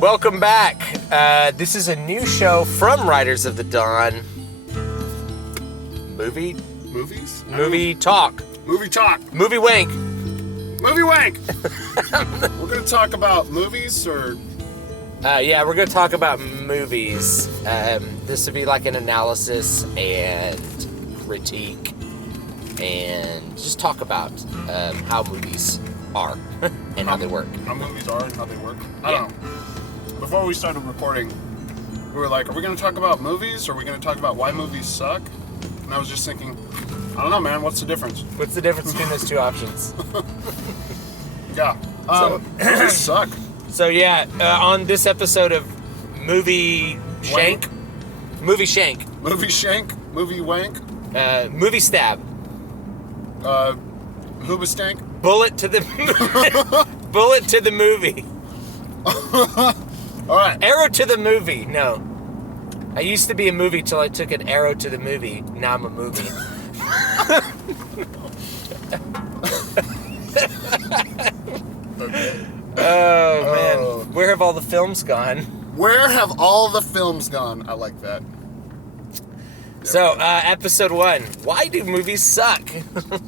Welcome back. This is a new show from Writers of the Dawn. Movies? Movie talk. Movie talk. Movie wank. Movie wank. We're going to talk about movies or... Yeah, we're going to talk about movies. This would be like an analysis and critique and just talk about how movies are and how they work. How movies are and how they work. I don't know. Before we started recording, we were like, are we going to talk about movies or are we going to talk about why movies suck? And I was just thinking, I don't know, man. What's the difference? What's the difference between those two options? Yeah. Movies suck. So yeah, on this episode of Movie Shank, Movie Shank, Movie Shank, Movie Wank, Movie Stab, Hoobastank. Bullet to the Bullet to the movie. All right. Arrow to the movie. No, I used to be a movie till I took an arrow to the movie. Now I'm a movie. Okay. Oh man, where have all the films gone? Where have all the films gone? I like that. So, episode 1. Why do movies suck?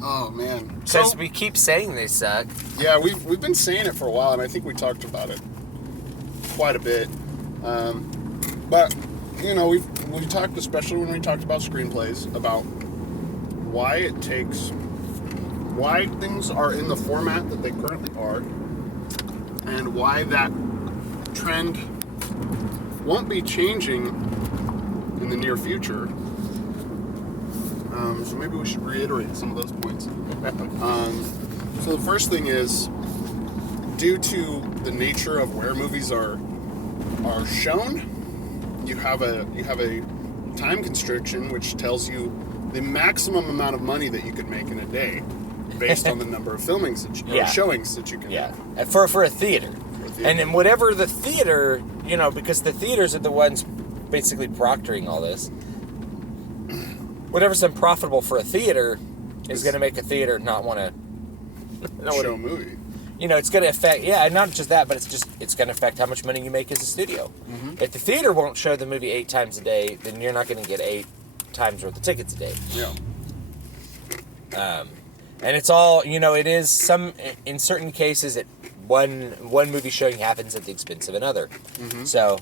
Oh man. Because we keep saying they suck. Yeah, we've been saying it for a while, and I think we talked about it quite a bit. But you know, we've talked, especially when we talked about screenplays, about why things are in the format that they currently are, and why that trend won't be changing in the near future. So maybe we should reiterate some of those points. So the first thing is, due to the nature of where movies are shown, you have a time constriction which tells you the maximum amount of money that you could make in a day, based on the number of showings that you can have. For a theater. And then whatever the theater, you know, because the theaters are the ones basically proctoring all this. Whatever's unprofitable for a theater is going to make a theater not want to show a movie. You know, it's going to affect, not just that, but it's going to affect how much money you make as a studio. Mm-hmm. If the theater won't show the movie 8 times a day, then you're not going to get 8 times worth of tickets a day. Yeah. And it's all, you know, it is in certain cases, one movie showing happens at the expense of another. Mm-hmm. So,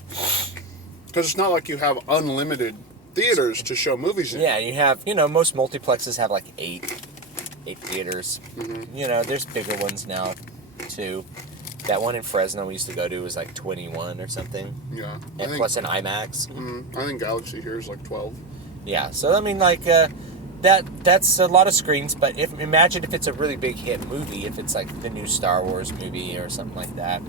because it's not like you have unlimited theaters to show movies in. Yeah, you have, you know, most multiplexes have like 8 theaters. Mm-hmm. You know, there's bigger ones now too. That one in Fresno we used to go to was like 21 or something. Yeah. And plus an IMAX. Mm-hmm. I think Galaxy here is like 12. Yeah, so I mean, like, that's a lot of screens, but imagine if it's a really big hit movie, if it's like the new Star Wars movie or something like that.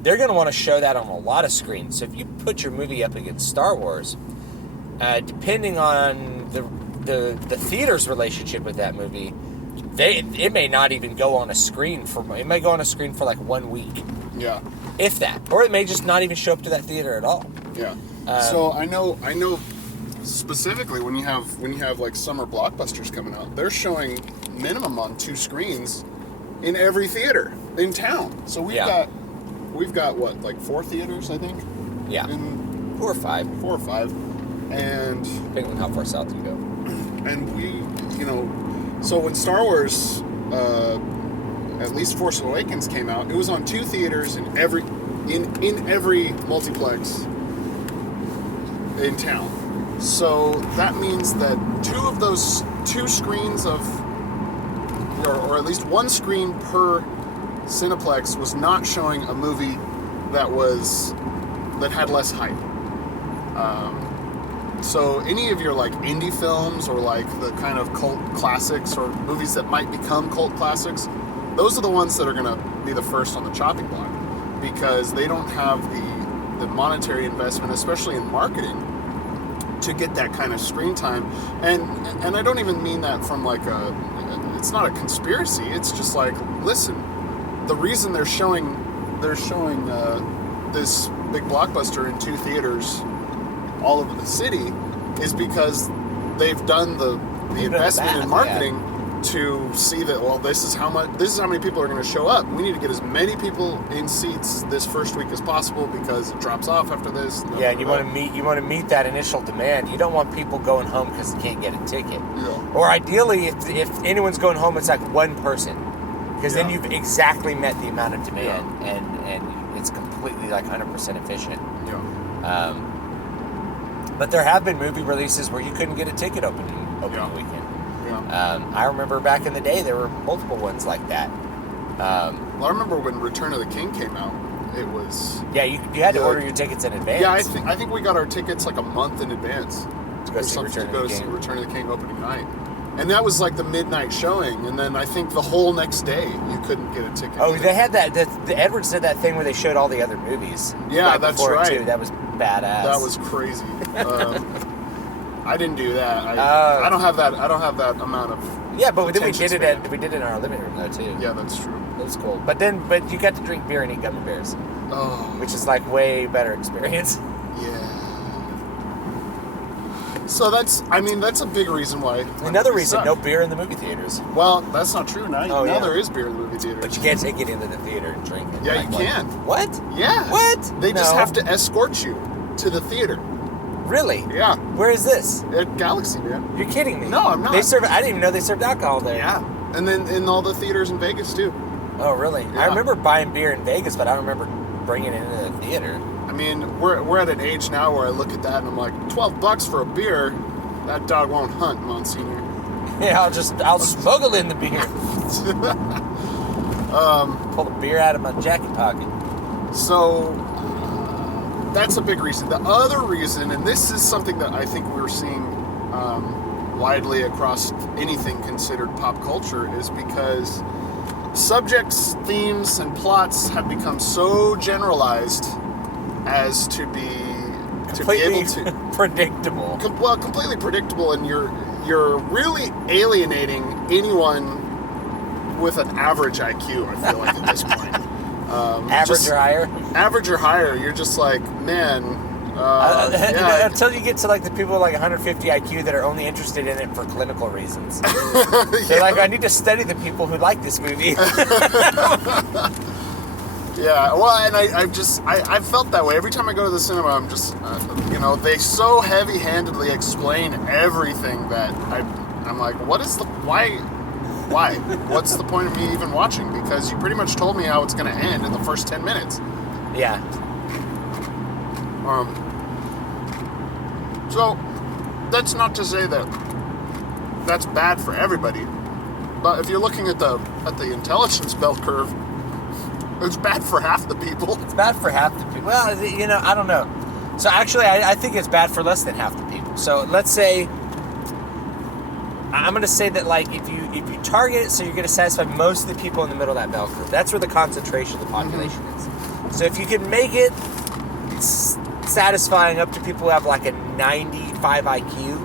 They're going to want to show that on a lot of screens. So if you put your movie up against Star Wars, depending on the theater's relationship with that movie, it may not even go on a screen it may go on a screen for like 1 week. Yeah. If that. Or it may just not even show up to that theater at all. Yeah. So I know specifically when you have like summer blockbusters coming out, they're showing minimum on 2 screens in every theater in town. So we've got what, like 4 theaters, I think? Yeah. 4 or 5. 4 or 5. And depending on how far south you go. And we, you know, so when Star Wars, at least Force Awakens came out, it was on 2 theaters in every multiplex in town. So that means that 2 of those 2 screens or at least 1 screen per Cineplex was not showing a movie that had less hype. So any of your like indie films or like the kind of cult classics or movies that might become cult classics, those are the ones that are going to be the first on the chopping block, because they don't have the monetary investment, especially in marketing, to get that kind of screen time. And I don't even mean that from like it's not a conspiracy. It's just like, listen, the reason they're showing this big blockbuster in 2 theaters all over the city is because they've done the investment in marketing to see that, well, this is how many people are going to show up. We need to get as many people in seats this first week as possible because it drops off after this. Yeah, you want to meet that initial demand. You don't want people going home because they can't get a ticket. Yeah. Or ideally, if anyone's going home, it's like one person, because then you've exactly met the amount of demand, and it's completely like 100% efficient. Yeah. But there have been movie releases where you couldn't get a ticket opening weekend. Yeah. I remember back in the day there were multiple ones like that. Well, I remember when Return of the King came out. It was you had to order your tickets in advance. Yeah, I think we got our tickets like a month in advance to go see Return of the King opening night, and that was like the midnight showing. And then I think the whole next day you couldn't get a ticket. Oh, they had that. The Edwards did that thing where they showed all the other movies. Yeah, that's right. Too. That was badass. That was crazy. I didn't do that. I don't have that. I don't have that amount of. Yeah, but then we did it in our living room though too. Yeah, that's true. It was cool. But you got to drink beer and eat gummy bears. Oh. Which is like way better experience. Yeah. So that's a big reason why. Another reason, no beer in the movie theaters. Well, that's not true. Now there is beer in the movie theaters. But you can't take it into the theater and drink it. Yeah, you can. What? Yeah. What? They just have to escort you to the theater. Really? Yeah. Where is this? At Galaxy, man. You're kidding me. No, I'm not. I didn't even know they served alcohol there. Yeah. And then in all the theaters in Vegas, too. Oh, really? Yeah. I remember buying beer in Vegas, but I don't remember bringing it into the theater. I mean, we're at an age now where I look at that and I'm like, $12 for a beer, that dog won't hunt, Monsignor. Yeah, I'll smuggle in the beer. Pull the beer out of my jacket pocket. So, that's a big reason. The other reason, and this is something that I think we're seeing widely across anything considered pop culture, is because subjects, themes, and plots have become so generalized as to be able to predictable. Completely predictable, and you're really alienating anyone with an average IQ. I feel like at this point, average or higher. Average or higher, you're just like, man. Until you get to like the people with like 150 IQ that are only interested in it for clinical reasons. They're like, I need to study the people who like this movie. Yeah, well, and I felt that way. Every time I go to the cinema, I'm just, they so heavy-handedly explain everything that I'm like, why? What's the point of me even watching? Because you pretty much told me how it's going to end in the first 10 minutes. Yeah. So, that's not to say that that's bad for everybody, but if you're looking at the intelligence bell curve, it's bad for half the people. It's bad for half the people. Well, I don't know. So actually, I think it's bad for less than half the people. So let's say, I'm going to say that like if you target it so you're going to satisfy most of the people in the middle of that bell curve, that's where the concentration of the population is. So if you can make it satisfying up to people who have like a 95 IQ,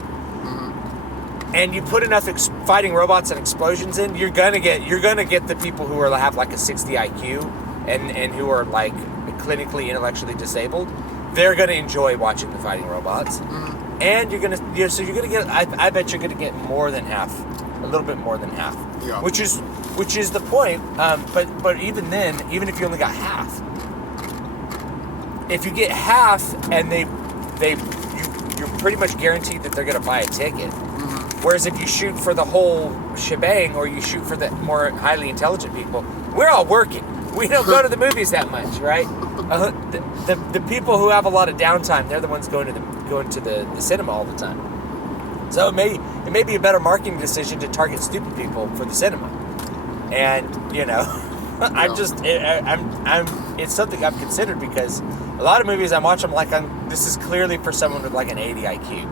and you put enough fighting robots and explosions in, you're gonna get the people who have like a 60 IQ and who are like clinically intellectually disabled. They're gonna enjoy watching the fighting robots, and you're gonna get. I bet you're gonna get more than half, a little bit more than half, which is the point. But even then, even if you only got half, if you get half and you're pretty much guaranteed that they're gonna buy a ticket. Whereas if you shoot for the whole shebang, or you shoot for the more highly intelligent people, we're all working. We don't go to the movies that much, right? The people who have a lot of downtime, they're the ones going to the cinema all the time. So it may be a better marketing decision to target stupid people for the cinema. And it's something I've considered, because a lot of movies I watch, this is clearly for someone with like an 80 IQ.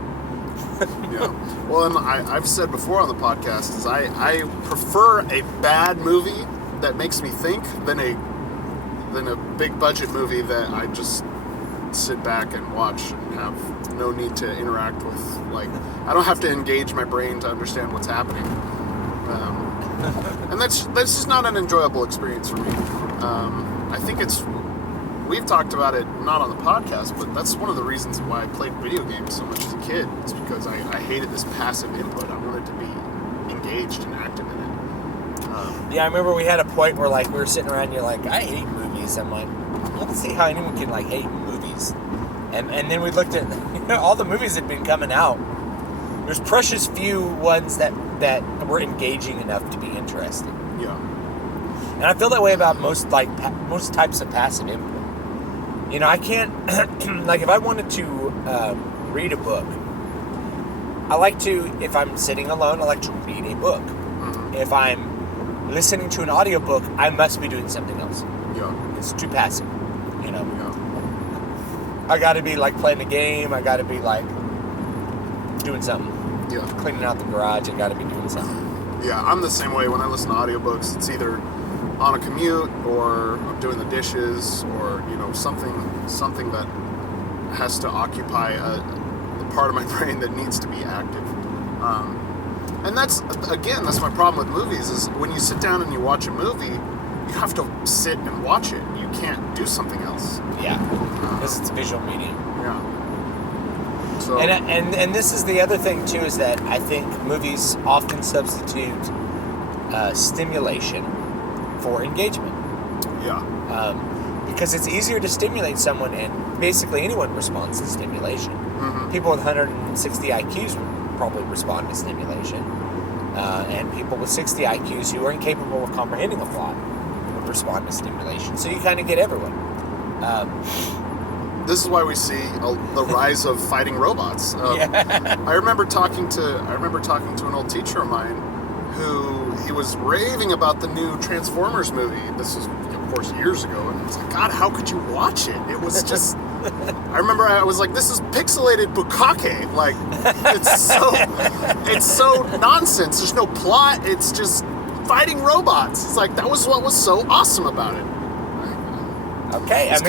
Yeah. Well, and I've said before on the podcast is I prefer a bad movie that makes me think than a big budget movie that I just sit back and watch and have no need to interact with. Like, I don't have to engage my brain to understand what's happening. And that's just not an enjoyable experience for me. I think we've talked about it not on the podcast, but that's one of the reasons why I played video games so much as a kid. It's because I hated this passive input. I wanted to be engaged and active in it. Yeah, I remember we had a point where like we were sitting around and you're like, I hate movies. I'm like, I don't see how anyone can like hate movies. And then we looked at all the movies that had been coming out. There's precious few ones that were engaging enough to be interesting. Yeah. And I feel that way about most types of passive input. You know, I can't like if I wanted to read a book, I like to, if I'm sitting alone, I like to read a book. Mm-hmm. If I'm listening to an audiobook, I must be doing something else. Yeah. It's too passive, you know. Yeah. I got to be like playing a game. I got to be like doing something. Yeah. Cleaning out the garage. I got to be doing something. Yeah, I'm the same way when I listen to audiobooks. It's either on a commute or I'm doing the dishes or, you know, something that has to occupy the part of my brain that needs to be active. And that's my problem with movies is when you sit down and you watch a movie, you have to sit and watch it. You can't do something else. Yeah, because it's a visual medium. Yeah. So, and this is the other thing too, is that I think movies often substitute stimulation for engagement. Yeah. Because it's easier to stimulate someone, and basically anyone responds to stimulation. Mm-hmm. People with 160 IQs would probably respond to stimulation, and people with 60 IQs who are incapable of comprehending a plot would respond to stimulation. So you kind of get everyone. This is why we see the rise of fighting robots. I remember talking to an old teacher of mine who he was raving about the new Transformers movie. This was, of course, years ago, and I was like, God, how could you watch it? It was just. I remember I was like, this is pixelated bukkake. Like, it's so nonsense. There's no plot. It's just fighting robots. It's like that was what was so awesome about it. Okay, it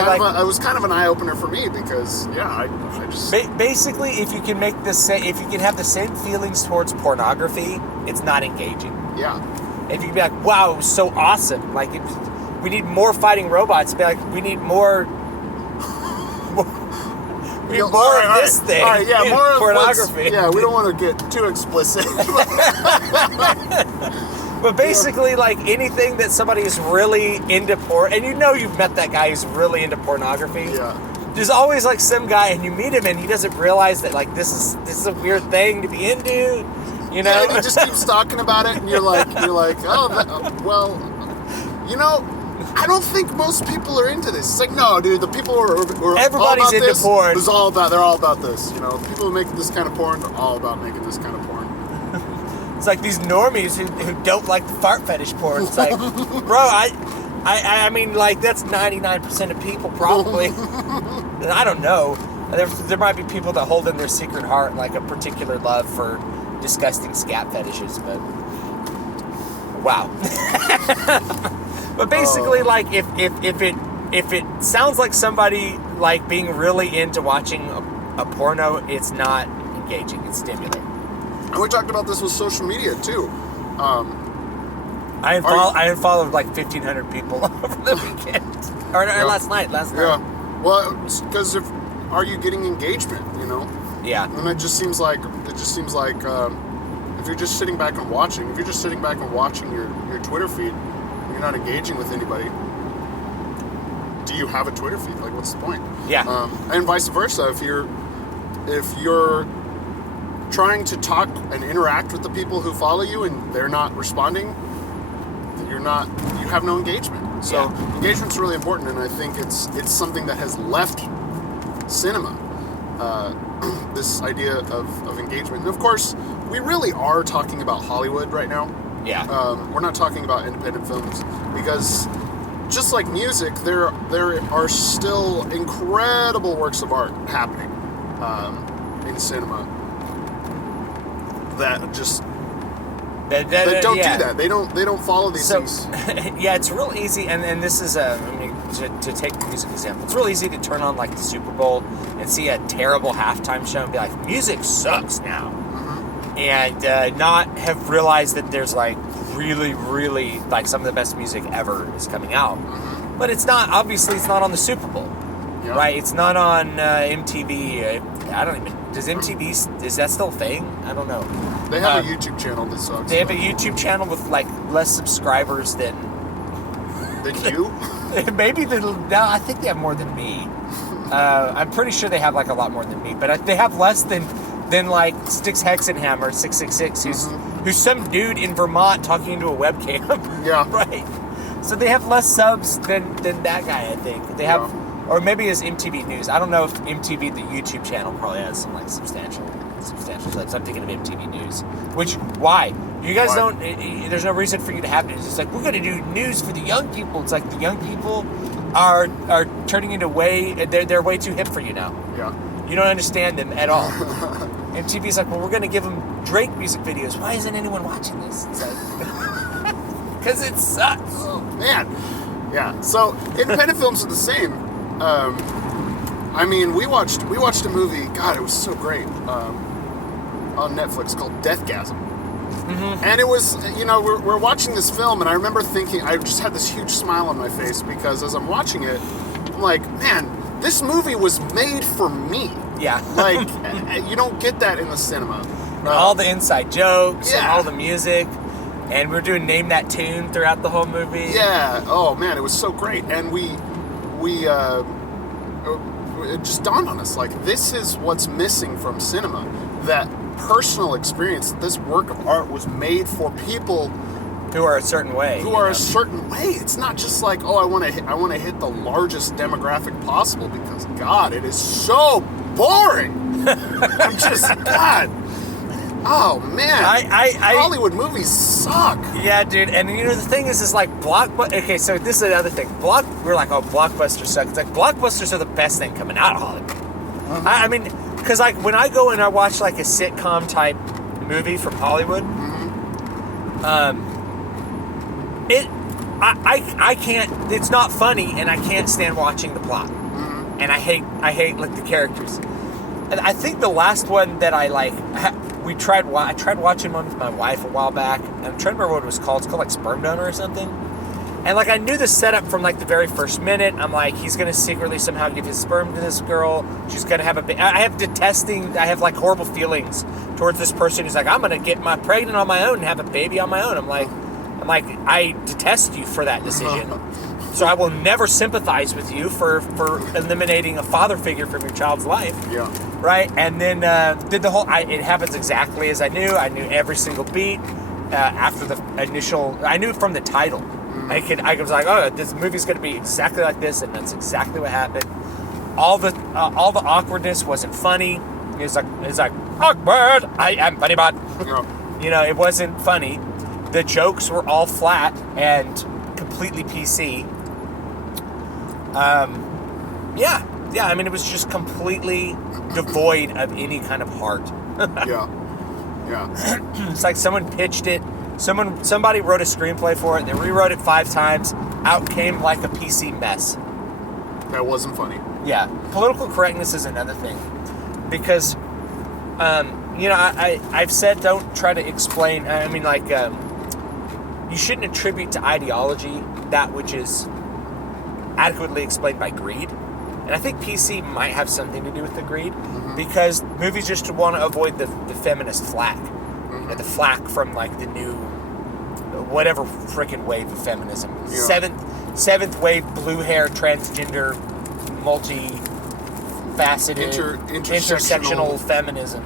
was kind of an eye opener for me because I just basically if you can have the same feelings towards pornography, it's not engaging. Yeah. If you can be like, wow, it was so awesome. Like we need more fighting robots. Be like, we need more. We need more of this thing. All right, yeah, more of pornography. Yeah, we don't want to get too explicit. But basically, like anything that somebody is really into and you know you've met that guy who's really into pornography. Yeah. There's always like some guy, and you meet him, and he doesn't realize that like this is a weird thing to be into. You know. Yeah, and he just keeps talking about it, and you're like, oh, well, you know. I don't think most people are into this. It's like, no, dude, the people who are everybody's all about into this, porn. They're all about this. You know, people who make this kind of porn are all about making this kind of porn. It's like these normies who don't like the fart fetish porn. It's like, bro, I mean, like, that's 99% of people probably. And I don't know. There might be people that hold in their secret heart, like, a particular love for disgusting scat fetishes, but... Wow. But basically, like, if it sounds like somebody, like, being really into watching a porno, it's not engaging. It's stimulating. And we talked about this with social media too. I unfollowed like 1,500 people over the weekend, or last night. Yeah, well, because are you getting engagement? You know. Yeah. And it just seems like if you're just sitting back and watching, your Twitter feed, you're not engaging with anybody. Do you have a Twitter feed? Like, what's the point? Yeah. And vice versa. If you're trying to talk and interact with the people who follow you and they're not responding, you have no engagement. So engagement's really important, and I think it's something that has left cinema, this idea of engagement. And of course, we really are talking about Hollywood right now. Yeah. We're not talking about independent films because just like music, there are still incredible works of art happening in cinema that just don't do that. They don't follow these things. Yeah, it's real easy, and this is to take the music example. It's real easy to turn on like the Super Bowl and see a terrible halftime show and be like, music sucks now, and not have realized that there's like really, really like some of the best music ever is coming out. But it's not, obviously it's not on the Super Bowl. Yeah. right? It's not on MTV. I don't even. Does MTV, is that still a thing? I don't know. They have a YouTube channel that sucks. They have a YouTube channel with like less subscribers than you. maybe no, I think they have more than me. I'm pretty sure they have like a lot more than me, but they have less than like Styx Hexenhammer 666, who's some dude in Vermont talking into a webcam. Yeah. Right. So they have less subs than that guy, I think. They have, or maybe it's MTV News. I don't know if MTV, the YouTube channel, probably has some like substantial subs. I'm thinking of MTV News. Which, why? You guys don't, there's no reason for you to have it. It's just like, we're going to do news for the young people. It's like the young people are turning into they're way too hip for you now. Yeah. You don't understand them at all. MTV's like, well, we're going to give them Drake music videos. Why isn't anyone watching this? It's like, because it sucks. Oh, man. Yeah. So independent films are the same. I mean, we watched a movie. God, it was so great. On Netflix called Deathgasm. And it was, we're watching this film, and I remember thinking, I just had this huge smile on my face because as I'm watching it, I'm like, man, this movie was made for me. Yeah. Like, you don't get that in the cinema. All the inside jokes and Yeah. all the music. And we're doing Name That Tune throughout the whole movie. Yeah. Oh, man, it was so great. And it just dawned on us, like, this is what's missing from cinema. That personal experience, this work of art was made for people who are a certain way. A certain way. It's not just like, oh, I want to hit the largest demographic possible because, God, it is so boring. I'm just, God. Oh, man. Hollywood movies suck. Yeah, dude. And, the thing is like, okay, so this is another thing. We're like, oh, blockbusters suck. It's like, blockbusters are the best thing coming out of Hollywood. I mean, because, like, when I go and I watch, like, a sitcom-type movie from Hollywood, I can't, it's not funny, and I can't stand watching the plot. And I hate, like, the characters. And I think the last one that I, like, I tried watching one with my wife a while back, and I'm trying to remember what it was called. It's called, like, Sperm Donor or something. And, like, I knew the setup from, like, the very first minute. I'm like, he's going to secretly somehow give his sperm to this girl. She's going to have I have, like, horrible feelings towards this person who's like, I'm going to get pregnant on my own and have a baby on my own. I'm like, I detest you for that decision. So I will never sympathize with you for eliminating a father figure from your child's life. Yeah. Right? And then did the whole, it happens exactly as I knew. I knew every single beat after the initial, I knew from the title. I was like, oh, this movie's going to be exactly like this, and that's exactly what happened. All the awkwardness wasn't funny. It's like awkward. I am funny, but it wasn't funny. The jokes were all flat and completely PC. Yeah. I mean, it was just completely devoid of any kind of heart. Yeah. It's like someone pitched it. Somebody wrote a screenplay for it. They rewrote it 5 times. Out came like a PC mess. That wasn't funny. Yeah. Political correctness is another thing. Because, I've said don't try to explain. I mean, like, you shouldn't attribute to ideology that which is adequately explained by greed. And I think PC might have something to do with the greed. Because movies just want to avoid the feminist flack. The flack from, like, the new whatever freaking wave of feminism. Yeah. Seventh wave blue hair transgender multi-faceted intersectional feminism,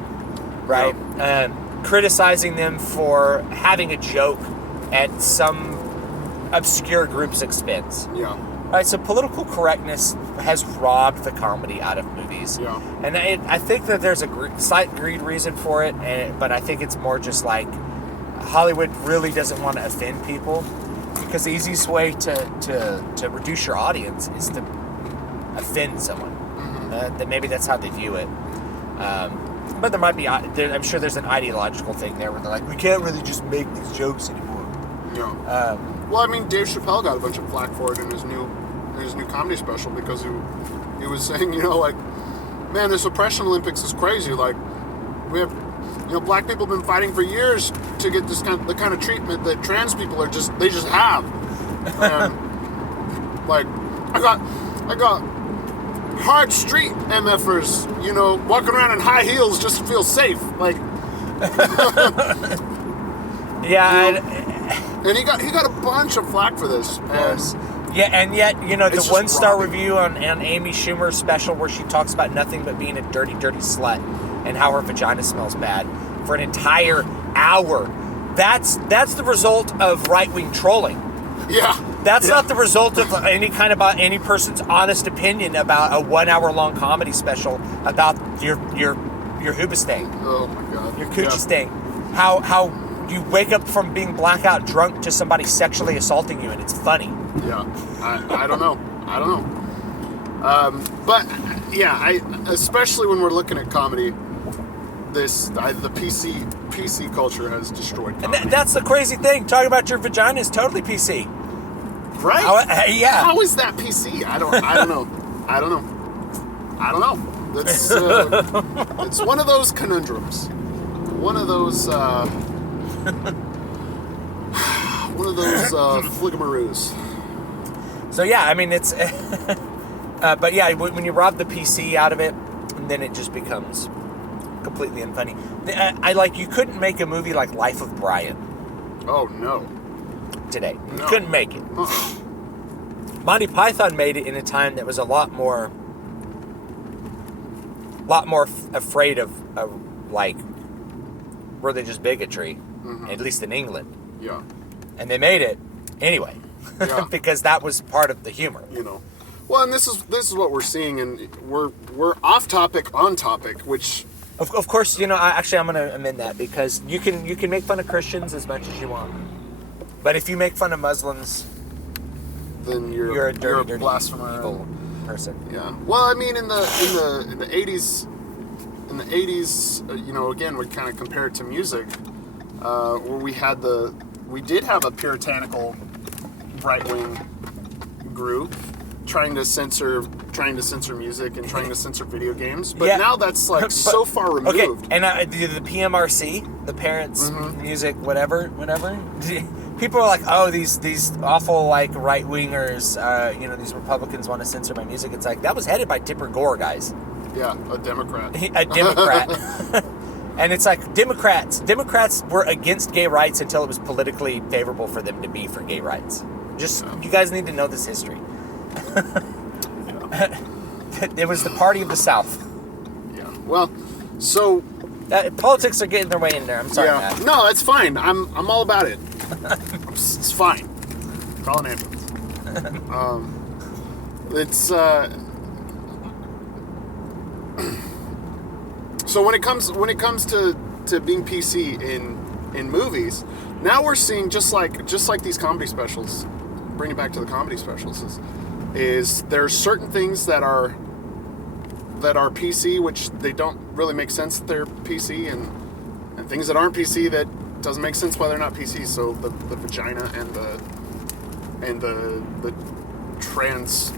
right? Yeah. Criticizing them for having a joke at some obscure group's expense. Yeah. Right, so political correctness has robbed the comedy out of movies. Yeah. And I think that there's a slight greed reason for it, but I think it's more just like Hollywood really doesn't want to offend people, because the easiest way to reduce your audience is to offend someone. That maybe that's how they view it. But there might be, I'm sure there's an ideological thing there where they're like, we can't really just make these jokes anymore. Yeah. Well, I mean, Dave Chappelle got a bunch of flack for it in his new comedy special because he was saying, like, man, this oppression Olympics is crazy. Like, we have, black people have been fighting for years to get the kind of treatment that trans people just have. And, like, I got hard street MFers, you know, walking around in high heels just to feel safe. Like, yeah, you know, and he got a bunch of flack for this. of course. Yeah, and yet, you know, the It's just 1-star robbing. review on Amy Schumer's special where she talks about nothing but being a dirty, dirty slut and how her vagina smells bad for an entire hour. That's the result of right-wing trolling. Yeah. That's not the result of any person's honest opinion about a 1-hour-long comedy special about your hoobastang, Oh my God. your coochie stang. How you wake up from being blackout drunk to somebody sexually assaulting you and it's funny. Yeah. I don't know. But yeah, especially when we're looking at comedy, the PC culture has destroyed comedy. And that's the crazy thing. Talking about your vagina is totally PC. Right? Yeah. How is that PC? I don't know. That's it's one of those conundrums. One of those fligamoos. So yeah, I mean it's but yeah, when you rob the PC out of it, then it just becomes completely unfunny. You couldn't make a movie like Life of Brian Oh no. today. You No. couldn't make it. Uh-uh. Monty Python made it in a time that was a lot more afraid of like religious bigotry, at least in England. Yeah. And they made it anyway, Yeah. because that was part of the humor. You know. Well, and this is what we're seeing, and we're off topic on topic, which Of course, you know. I'm going to amend that because you can make fun of Christians as much as you want, but if you make fun of Muslims, then you're a dirty, dirty, blasphemer. evil person. Yeah. Well, I mean, in the 80s, you know, again, we kind of compare it to music, where we did have a puritanical right-wing group trying to censor music and trying to censor video games, but Yeah. now that's like so far removed. Okay, and the PMRC, the Parents Music whatever. People are like, oh, these awful like right wingers, you know, these Republicans want to censor my music. It's like that was headed by Tipper Gore, guys. Yeah, a Democrat. A Democrat. And it's like Democrats were against gay rights until it was politically favorable for them to be for gay rights. You guys need to know this history. It was the party of the South. Yeah. Well, so Politics are getting their way in there. I'm sorry, yeah. Matt. No, it's fine. I'm all about it. It's fine. Call an ambulance. It's so when it comes to being PC in movies, now we're seeing just like these comedy specials. Bring it back to the comedy specials is there's certain things that are PC, which they don't really make sense that they're PC, and things that aren't PC that doesn't make sense why they're not PC. So the vagina and the trans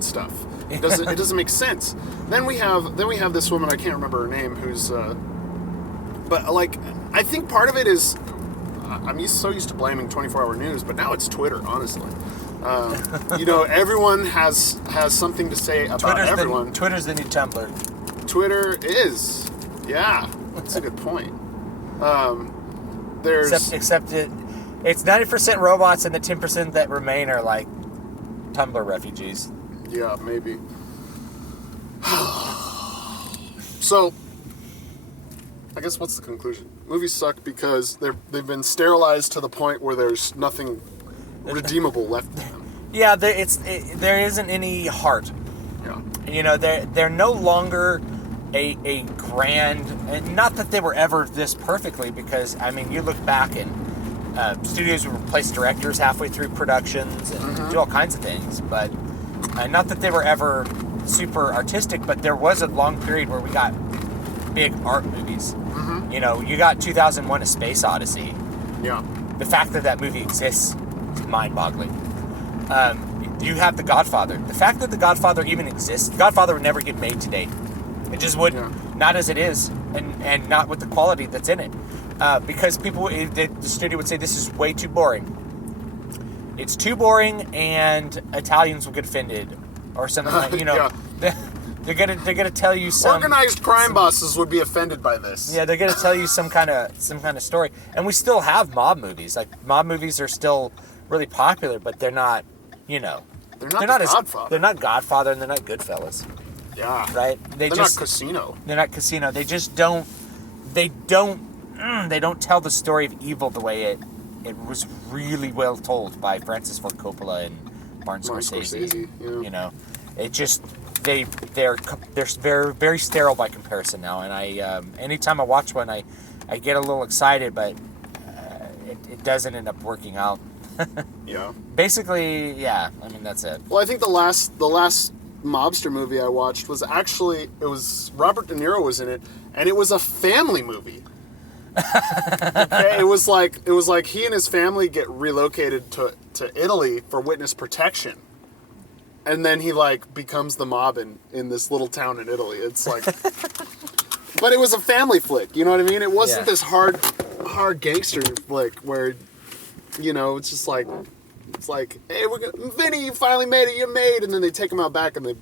stuff. It doesn't make sense. Then we have this woman, I can't remember her name, who's but like I think part of it is I'm so used to blaming 24-hour news, but now it's Twitter, honestly. You know, everyone has something to say about everyone. Twitter's the new Tumblr. Twitter is, yeah, that's a good point. There's Except it's 90% robots and the 10% that remain are like Tumblr refugees. yeah, maybe. So, I guess what's the conclusion? Movies suck because they've been sterilized to the point where there's nothing redeemable left in them. Yeah, there isn't any heart. Yeah. You know, they're no longer a grand, and not that they were ever this perfectly, because I mean, you look back and studios would replace directors halfway through productions and do all kinds of things, but not that they were ever super artistic, but there was a long period where we got big art movies. You know, you got 2001: A Space Odyssey. Yeah. The fact that movie exists is mind-boggling. You have The Godfather. The fact that The Godfather even exists, The Godfather would never get made today. It just wouldn't. Yeah. Not as it is, and not with the quality that's in it. Because the studio would say, this is way too boring. It's too boring, and Italians will get offended, or something like, you know. Yeah. They're gonna tell you some organized crime bosses would be offended by this. Yeah, they're gonna tell you some kind of story, and we still have mob movies. Like mob movies are still really popular, but they're not, you know, they're not Godfather. They're not Godfather, and they're not Goodfellas. Yeah, right. They're not Casino. They're not Casino. They just don't. They don't tell the story of evil the way it was really well told by Francis Ford Coppola and Martin Scorsese. Yeah. You know, it just they're very very sterile by comparison now. And I anytime I watch one, I get a little excited, but it doesn't end up working out. Yeah. Basically, yeah. I mean, that's it. Well, I think the last mobster movie I watched was actually, it was Robert De Niro was in it, and it was a family movie. Okay, it was like he and his family get relocated to Italy for witness protection, and then he like becomes the mob in this little town in Italy. It's like, but it was a family flick. You know what I mean? It wasn't this hard gangster flick where, you know, it's just like. It's like, hey, Vinny, you finally made it, and then they take him out back and they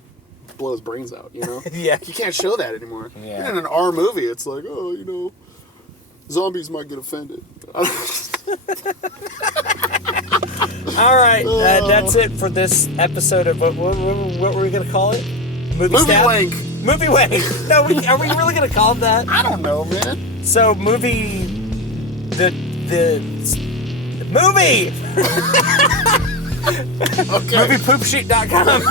blow his brains out, you know? Yeah. You can't show that anymore. Yeah. Even in an R movie, it's like, oh, you know, zombies might get offended. All right, that's it for this episode of, what were we going to call it? Movie Wank. Movie Wank. No, are we really going to call it that? I don't know, man. So, movie... The movie! Okay. Moviepoopsheet.com.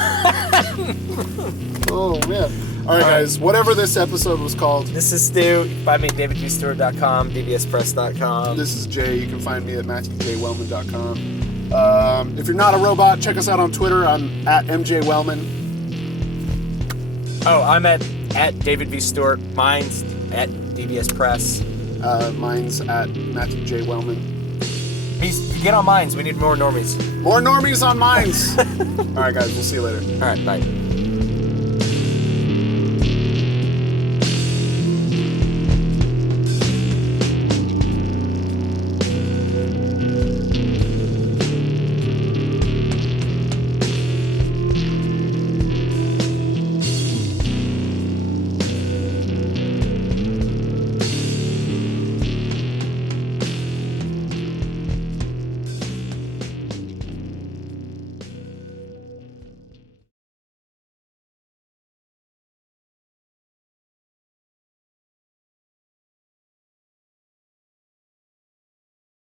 Oh, man. All right, guys. Whatever this episode was called. This is Stu. You can find me at davidgstewart.com, dbspress.com. This is Jay. You can find me at matthewjwellman.com. If you're not a robot, check us out on Twitter. I'm at MJWellman. Oh, I'm at David V. Stewart. Mine's at DBS Press. Mine's at Matthew J. Wellman. Get on Minds. We need more normies. More normies on Minds. All right, guys. We'll see you later. All right, bye.